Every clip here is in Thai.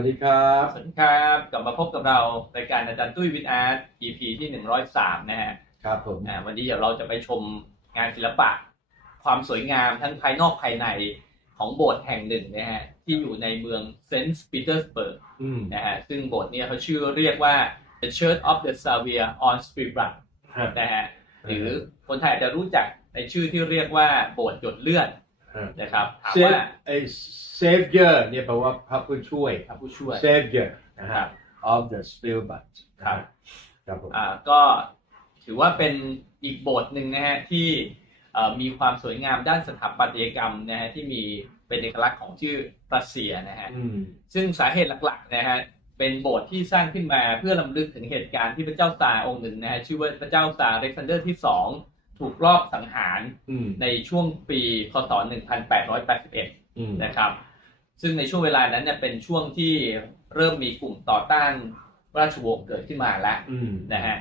วัสดีครับ สวัสดีครับ กลับมาพบกับเรารายการอาจารย์ตุ้ยวิทย์อาร์ต EP ที่103นะฮะ ครับผมอ่าวันนี้เดี๋ยวเราจะไปชมงานศิลปะ ความสวยงามทั้งภายนอกภายในของโบสถ์แห่งหนึ่งนะฮะ ที่อยู่ในเมืองเซนต์ปีเตอร์สเบิร์กอืมนะฮะ ซึ่งโบสถ์เนี่ยเขาชื่อเรียกว่า The Church of the Savior on Spirit Blood ฮะนะฮะ หรือคนไทยอาจจะรู้จักในชื่อที่เรียกว่าโบสถ์หยดเลือดฮะ นะครับถามเซฟว่าไอ้ savior เนี่ยแปลว่าพระผู้ช่วยพระผู้ช่วย savior นะครัฮะบ of the spirit ครับครับผมอ่าก็ถือว่าเป็นอีกโบสถ์หนึ่งนะฮะที่เอ่อมีความสวยงามด้านสถาปัตยกรรมนะฮะที่มีเป็นเอกลักษณ์ของชื่อรัสเซียนะฮะอืมซึ่งสาเหตุหลักๆนะฮะเป็นโบสถ์ที่สร้างขึ้นมาเพื่อลำลึกถึงเหตุการณ์ที่พระเจ้าซาร์องค์หนึ่งนะฮะชื่อว่าพระเจ้าซาร์อเล็กซานเดอร์ที่สอง ถูกลอบสังหารอืมในช่วงปีคศ 1881อืมนะครับ ซึ่งในช่วงเวลานั้นเนี่ยเป็นช่วงที่เริ่มมีกลุ่มต่อต้านราชวงศ์เกิดขึ้นมาแล้วอืมนะฮะ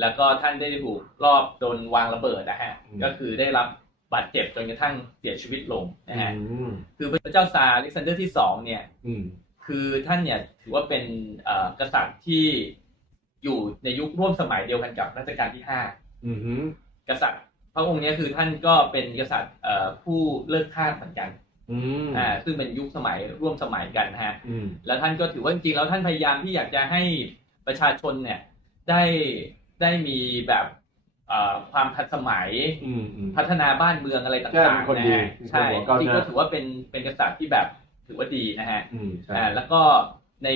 แล้วก็ท่านได้ถูกรอบโดนวางระเบิดนะฮะอืมก็คือได้รับบาดเจ็บจนกระทั่งเสียชีวิตลงนะฮะอืมคือพระเจ้าซาร์อเล็กซานเดอร์ที่สองเนี่ยอืมคือท่านเนี่ยถือว่าเป็นเอ่อกษัตริย์ที่อยู่ในยุคร่วมสมัยเดียวกันกับรัชกาลที่ห้าอืมอืม กษัตริย์ พระองค์เนี้คือท่านก็เป็นกษัตริย์เอ่อผู้เลิกทาสเหมือนกันอืมอ่าซึ่งเป็นยุคสมัยร่วมสมัยกันนะฮะอืมแล้วท่านก็ถือว่าจริงๆแล้วท่านพยายามที่อยากจะให้ประชาชนเนี่ยได้ได้มีแบบเอ่อความทันสมัยอืมอืมพัฒนาบ้านเมืองอะไรต่ใช่างเป็นคนๆนะดีฮะเป็นคนใช่หัวก้าวจริงหๆน้าก็ถือว่าเป็นเป็นกษัตริย์ที่แบบถือว่าดีนะฮะอืมใช่อ่าแล้วก็ใน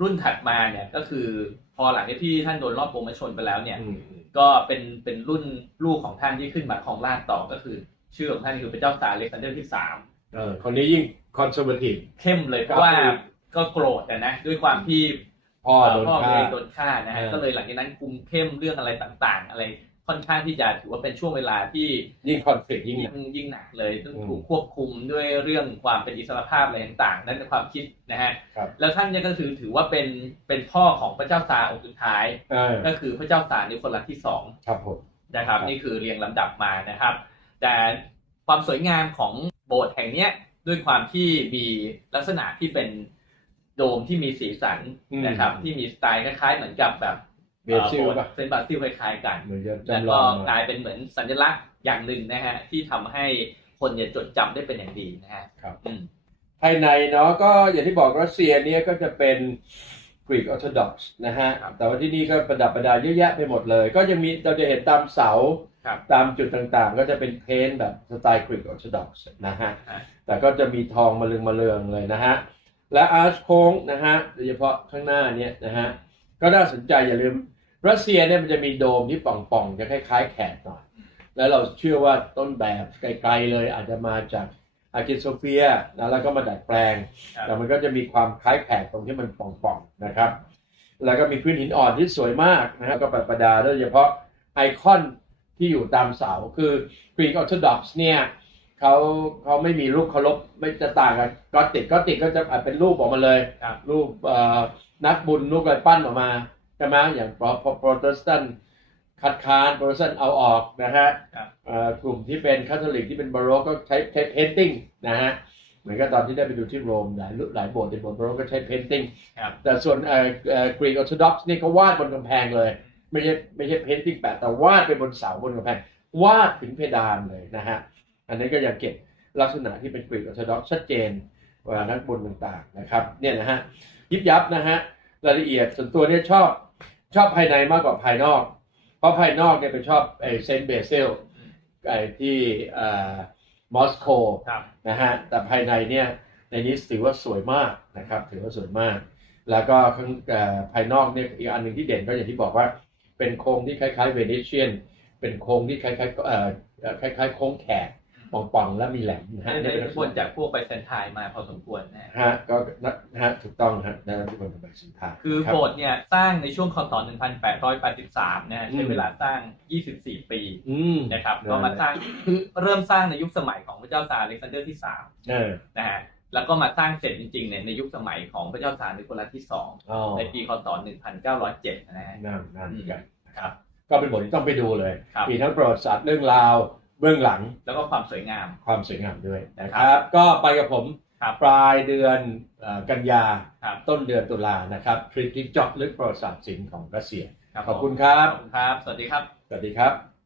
รุ่นถัดมาเนี่ยก็คือพ อหลังจากที่ท่านโดนรอบโกงมาชนไปแล้วเนี่ยอืมอืมก็เป็นเป็นรุ่นลูกของท่านที่ขึ้นมาครองราชย์ต่อก็คือ ชื่อของท่านคือพระเจ้าซาร์อเล็กซานเดอร์ที่สามเออคนนี้ยิ่ง conservative เข้มเลยเพครับราะว่าก็โกรธอะนะ ด้วยความที่พ่อโดนพ่อฆ่าเลยโดนฆ่านะฮะเออก็เลยหลังจากนั้นคุมเข้มเรื่องอะไรต่างๆ อะไร ค่อนข้างที่จะถือว่าเป็นช่วงเวลาที่ยิ่ง conflict ยิ่งหยิ่นังกยิ่งหนักเลยต้องอืมถูกควบคุมด้วยเรื่องความเป็นอิสรภาพอะไรต่างๆนั่นเป็นความคิดนะฮะครับแล้วท่านเนี่ยก็ถือถือว่าเป็นเป็นพ่อของพระเจ้าซาร์องค์สุดท้ายเออก็คือพระเจ้าซาร์นิโคลัสที่สองครับผมนะครับครับนี่คือเรียงลำดับมานะครับ แต่ความสวยงามของโบสถ์แห่งเนี้ยด้วยความที่มีลักษณะที่เป็นโดมที่มีสีสันอืมนะครับ ที่มีสไตล์คล้ายๆเหมือนกับแบบ เบซิลเอ่อโบสป่ะถ์เซนต์บาซิลคล้ายๆกันเหมือนจะแล้วจำลก็องกมาลายเป็นเหมือนสัญลักษณ์อย่างหนึ่งนะฮะที่ทำให้คนเนี่ยจดจำได้เป็นอย่างดีนะฮะครับอืมภายในเนาะก็อย่างที่บอกรัสเซียเนี่ยก็จะเป็นกรีกออร์โธดอกซ์นะฮะครับแต่ว่าที่นี่ก็ประดับประดาเยอะแยะไปหมดเลย ก็ยังมีเราจะเห็นตามเสาครับตามจุดต่างๆ ก็จะเป็นเพนท์แบบสไตล์กรีกออร์โธดอกซ์นะฮะฮะแต่ก็จะมีทองมาเลืองมาเลืองเลยนะฮะและอาร์ชโค้งนะฮะโดยเฉพาะข้างหน้าเนี่ยนะฮะ ก็น่าสนใจอย่าลืม รัสเซียเนี่ยมันจะมีโดมที่ป่องๆจะคล้ายๆแขกหน่อย แล้วเราเชื่อว่าต้นแบบไกลๆเลยอาจจะมาจากอากิโซเฟียนะแล้วก็มาดัดแปลงครับแต่มันก็จะมีความคล้ายแขกตรงที่มันป่องๆนะครับ แล้วก็มีพื้นหินอ่อนที่สวยมากนะฮะก็ประประดาโดยเฉพาะไอคอนที่อยู่ตามเสาคือกรีกออ t โ o ด o x เนี่ยเขาเขาไม่มีรูปเคารพไม่จะต่างกันกอติกกอติกก็จะอะเป็นรูปออกมาเลยครับรูปเอ่อ นักบุญรูปอะไรปั้นออกมาใช่ไหมอย่างโปรโปรเตสแตนต์คัดค้านโปรเตสแตนต์เอาออกนะฮะครับเอ่อกลุ่มที่เป็นคาทอลิกที่เป็นบาโรกก็ใช้ใช้เพนติ้งนะฮะเหมือนกับตอนที่ได้ไปดูที่โรมหลายรูปหลายโบสถ์ในโบสถ์บาโรกก็ใช้เพนติ้งครับแต่ส่วนเอ่อเอ่อกรีกออ t โ o ด o x นี่เขาวาดบนกำแพงเลยไม่ใช่ไม่ใช่เพนติ้งแปะแต่วาดไปบนเสาบนกำแพงวาดถึงเพดานเลยนะฮะอันนี้ก็ยังเก็บลักษณะที่เป็นกรีกออ t โ o ด o กชัดเจนเวลานักบุญต่างๆนะครับเนี่ยนะฮะ ยิบยับนะฮะรายละเอียดส่วนตัวเนี่ยชอบชอบภายในมากกว่าภายนอก เพราะภายนอกเนี่ยเป็นชอบไอ้เซนต์เบเซลไอ้ที่เอ่อมอสโกครับนะฮะแต่ภายในเนี่ยในนี้ถือว่าสวยมากนะครับถือว่าสวยมาก แล้วก็ข้างเอ่อภายนอกเนี่ยอีกอันหนึ่งที่เด่นก็อย่างที่บอกว่า เป็นโครงที่คล้ายๆเวเนเชียน เป็นโครงที่คล้ายๆเอ่อเอ่อคล้ายๆโค้งแขก ป่องๆ และมีแหลมนะฮะได้นี่ได้เป็นผลจากพวกไปเซนไทน์มาพอสมควรนะฮะฮะก็นะฮะถูกต้องฮะนะที่คนเป็นแบบสินค้าคือรับโบสถ์เนี่ยสร้างในช่วงคศ1883นะฮะใช้อืมเวลาสร้าง 24 ปีอืมนะครับได้ก็มาสร้างคือเริ่มสร้างในยุคสมัยของพระเจ้าซาร์อเล็กซานเดอร์ที่เออ3นะฮะแล้วก็มาสร้างเสร็จจริงๆเนี่ยในยุคสมัยของพระเจ้าซาร์นิโคลัสที่อ๋อ2ในปีคศ1907นะฮะนั่นนั่นกันครับก็เป็นบทที่ต้องไปดูเลยครับมีทั้งประวัติศาสตร์เรื่องราว เบื้องหลังแล้วก็ความสวยงามความสวยงามด้วยนะคครัรับบก็ไปกับผมครับปลายเดือนเอ่อกันยาครับต้นเดือนตุลานะครับทริปที่เจาะลึกประวัติศาสตร์ศิลป์ของรัสเซียครับขอบคุณครับขอบคุณครับ สวัสดีครับ สวัสดีครับ